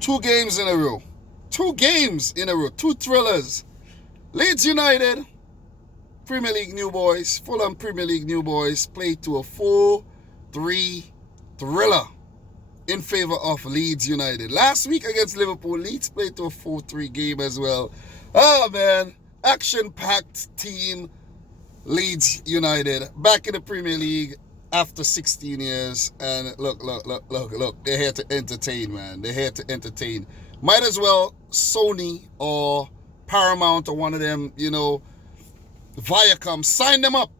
Two games in a row. Two games in a row. Two thrillers. Leeds United, Premier League new boys, Fulham Premier League new boys, played to a 4-3 thriller in favor of Leeds United. Last week against Liverpool, Leeds played to a 4-3 game as well. Oh man, action-packed team, Leeds United, back in the Premier League after 16 years. And look, they're here to entertain, man. They're here to entertain. Might as well Sony or Paramount or one of them, Viacom, sign them up,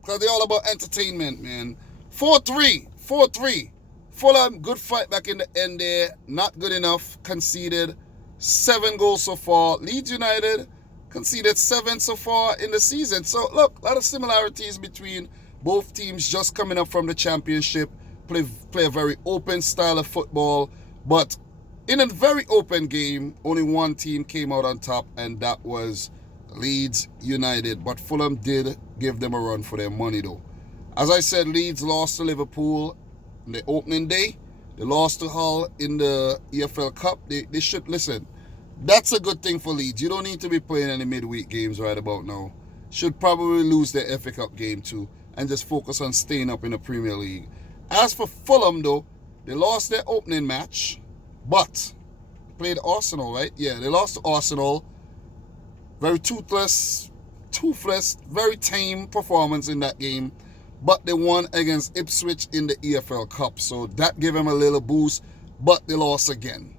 because they're all about entertainment, man. 4-3. Fulham, good fight back in the end there. Not good enough. Conceded 7 goals so far. Leeds United conceded 7 so far in the season. So, look, a lot of similarities between both teams just coming up from the championship. Play a very open style of football. But in a very open game, only one team came out on top, and that was Leeds United. But Fulham did give them a run for their money, though. As I said, Leeds lost to Liverpool in the opening day. They lost to Hull in the EFL Cup. They should, listen, that's a good thing for Leeds. You don't need to be playing any midweek games right about now. Should probably lose their FA Cup game too and just focus on staying up in the Premier League. As for Fulham, though, they lost their opening match, but played Arsenal, right? Yeah, they lost to Arsenal. Very toothless, very tame performance in that game. But they won against Ipswich in the EFL Cup. So that gave them a little boost, but they lost again.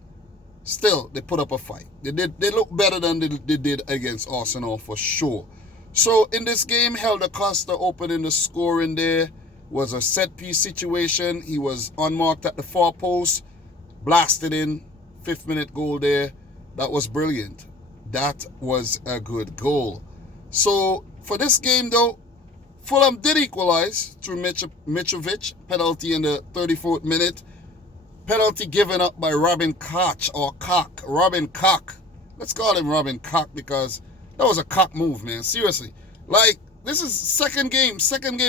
Still, they put up a fight. They look better than they did against Arsenal for sure. So in this game, Helder Costa opening the scoring there. Was a set-piece situation. He was unmarked at the far post. Blasted in. 5th minute goal there. That was brilliant. That was a good goal. So for this game, though, Fulham did equalize through Mitrovic, penalty in the 34th minute. Penalty given up by Robin Koch. Robin Koch. Let's call him Robin Koch because that was a cock move, man. Seriously. Like, this is second game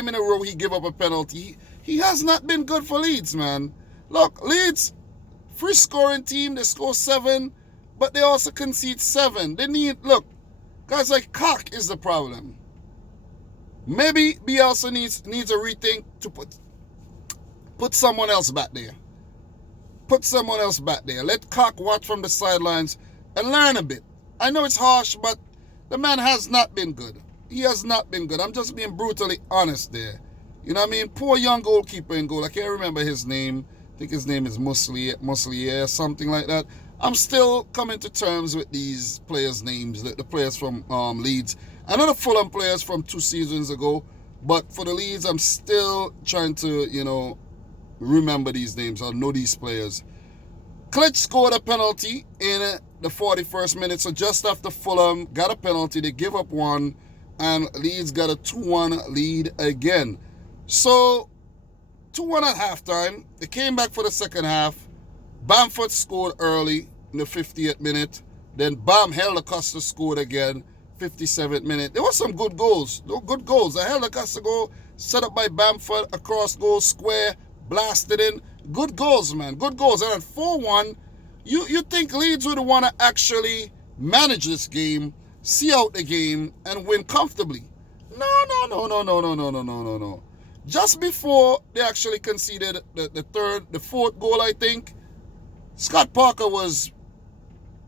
in a row he gave up a penalty. He has not been good for Leeds, man. Look, Leeds, free scoring team, they score 7, but they also concede 7. Look, guys like Koch is the problem. Maybe Bielsa needs a rethink to put someone else back there. Let Koch watch from the sidelines and learn a bit. I know it's harsh, but the man has not been good. He has not been good. I'm just being brutally honest there. You know what I mean? Poor young goalkeeper in goal. I can't remember his name. I think his name is Muslier, something like that. I'm still coming to terms with these players' names, the players from Leeds. I know the Fulham players from 2 seasons ago, but for the Leeds, I'm still trying to, remember these names. I know these players. Klitsch scored a penalty in the 41st minute, so just after Fulham got a penalty, they give up one, and Leeds got a 2-1 lead again. So, 2-1 at halftime. They came back for the second half. Bamford scored early in the 50th minute. Then Helder Costa scored again, 57th minute. There were some good goals. The Helder Costa goal set up by Bamford, across goal, square, blasted in. Good goals, man. Good goals. And at 4-1, you think Leeds would want to actually manage this game, see out the game, and win comfortably. No. Just before they actually conceded the fourth goal, I think, Scott Parker was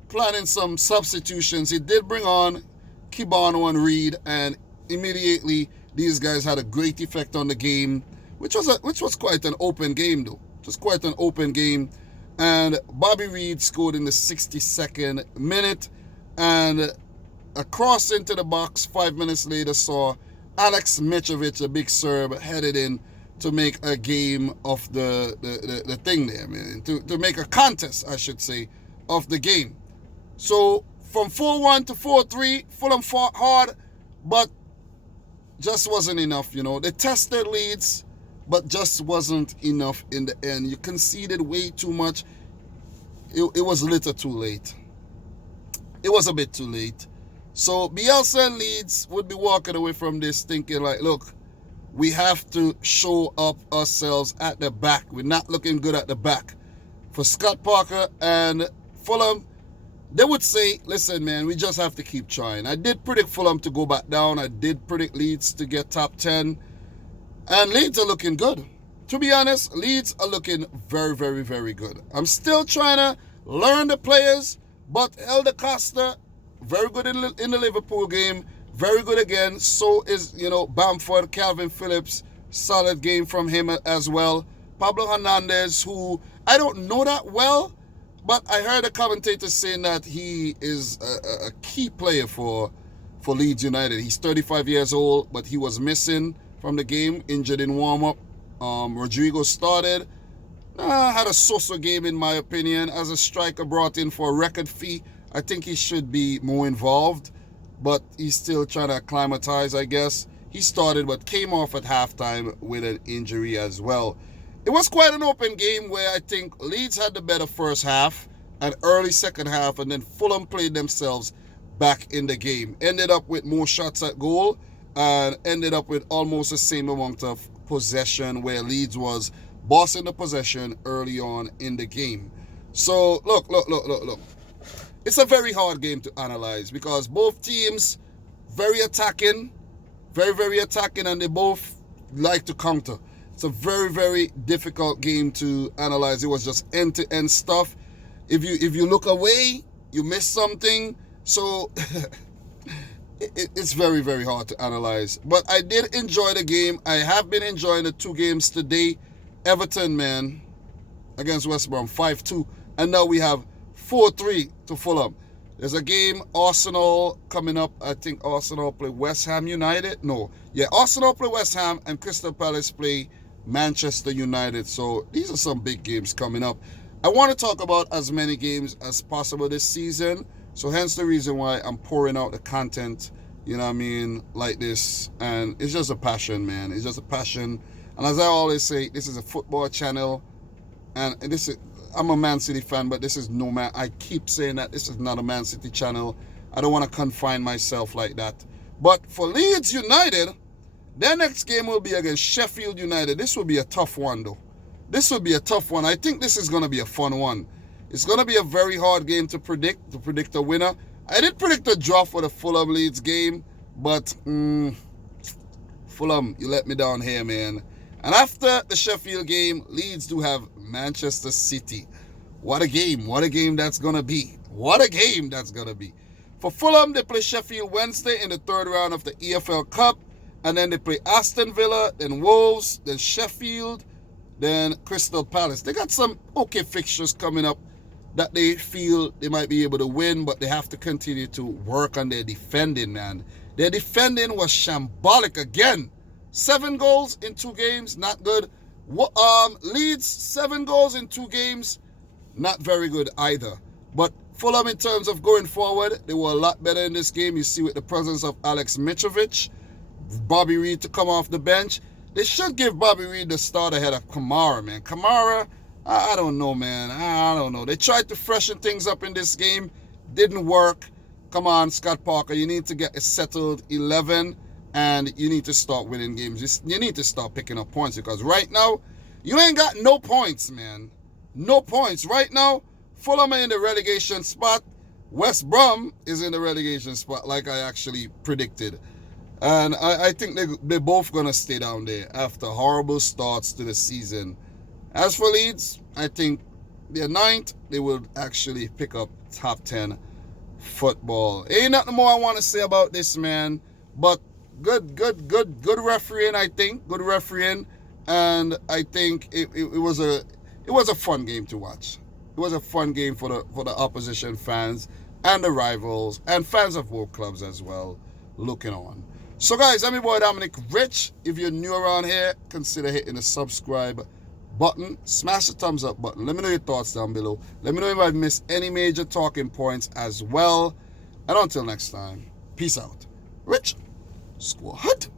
planning some substitutions. He did bring on Kibano and Reed, and immediately these guys had a great effect on the game, which was quite an open game, though. Just quite an open game. And Bobby Reed scored in the 62nd minute, and a cross into the box 5 minutes later saw Alex Mitrovic, a big Serb, headed in to make a game of the thing there, man. To make a contest, I should say, of the game. So from 4-1 to 4-3, Fulham fought hard, but just wasn't enough, They tested Leeds, but just wasn't enough in the end. You conceded way too much. It was a little too late. It was a bit too late. So Bielsa and Leeds would be walking away from this thinking like, look, we have to show up ourselves at the back. We're not looking good at the back. for Scott Parker and Fulham, they would say, listen, man, we just have to keep trying. I did predict Fulham to go back down. I did predict Leeds to get top 10. And Leeds are looking good. To be honest, Leeds are looking very, very, very good. I'm still trying to learn the players, but Elder Costa, very good in the Liverpool game. Very good again. So is, Bamford, Calvin Phillips. Solid game from him as well. Pablo Hernandez, who I don't know that well, but I heard a commentator saying that he is a key player for Leeds United. He's 35 years old, but he was missing from the game, injured in warm-up. Rodrigo started. Had a so-so game in my opinion. As a striker brought in for a record fee, I think he should be more involved, but he's still trying to acclimatize, I guess. He started but came off at halftime with an injury as well. It was quite an open game where I think Leeds had the better first half and early second half, and then Fulham played themselves back in the game. Ended up with more shots at goal and ended up with almost the same amount of possession where Leeds was bossing the possession early on in the game. So, look. It's a very hard game to analyze because both teams very attacking, very, very attacking, and they both like to counter. It's a very, very difficult game to analyze. It was just end-to-end stuff. If you look away, you miss something. So it's very, very hard to analyze. But I did enjoy the game. I have been enjoying the two games today. Everton, man, against West Brom, 5-2. And now we have 4-3 to Fulham. There's a game, Arsenal coming up. I think Arsenal play West Ham United. Arsenal play West Ham and Crystal Palace play Manchester United. So these are some big games coming up. I want to talk about as many games as possible this season. So hence the reason why I'm pouring out the content, like this. And it's just a passion, man. It's just a passion. And as I always say, this is a football channel. And I'm a Man City fan, but this is no Man. I keep saying that this is not a Man City channel. I don't want to confine myself like that. But for Leeds United, their next game will be against Sheffield United. This will be a tough one, though. This will be a tough one. I think this is going to be a fun one. It's going to be a very hard game to predict a winner. I did predict a draw for the Fulham Leeds game, but Fulham, you let me down here, man. And after the Sheffield game, Leeds do have Manchester City. What a game. What a game that's going to be. What a game that's going to be. For Fulham, they play Sheffield Wednesday in the third round of the EFL Cup. And then they play Aston Villa, then Wolves, then Sheffield, then Crystal Palace. They got some okay fixtures coming up that they feel they might be able to win, but they have to continue to work on their defending, man. Their defending was shambolic again. 7 goals in 2 games, not good. Leeds, 7 goals in 2 games, not very good either. But Fulham, in terms of going forward, they were a lot better in this game. You see with the presence of Alex Mitrovic, Bobby Reed to come off the bench. They should give Bobby Reed the start ahead of Kamara, man. Kamara, I don't know, man. I don't know. They tried to freshen things up in this game. Didn't work. Come on, Scott Parker. You need to get a settled 11. And you need to start winning games. You need to start picking up points because right now, you ain't got no points, man. No points. Right now, Fulham are in the relegation spot. West Brom is in the relegation spot like I actually predicted. And I think they're both going to stay down there after horrible starts to the season. As for Leeds, I think they're 9th. They will actually pick up top 10 football. Ain't nothing more I want to say about this, man. But good refereeing, I think. Good refereeing. And I think it was a fun game to watch. It was a fun game for the opposition fans and the rivals and fans of both clubs as well looking on. So guys, I'm your boy Dominic Rich. If you're new around here, consider hitting the subscribe button. Smash the thumbs up button. Let me know your thoughts down below. Let me know if I've missed any major talking points as well. And until next time, peace out. Rich Squad.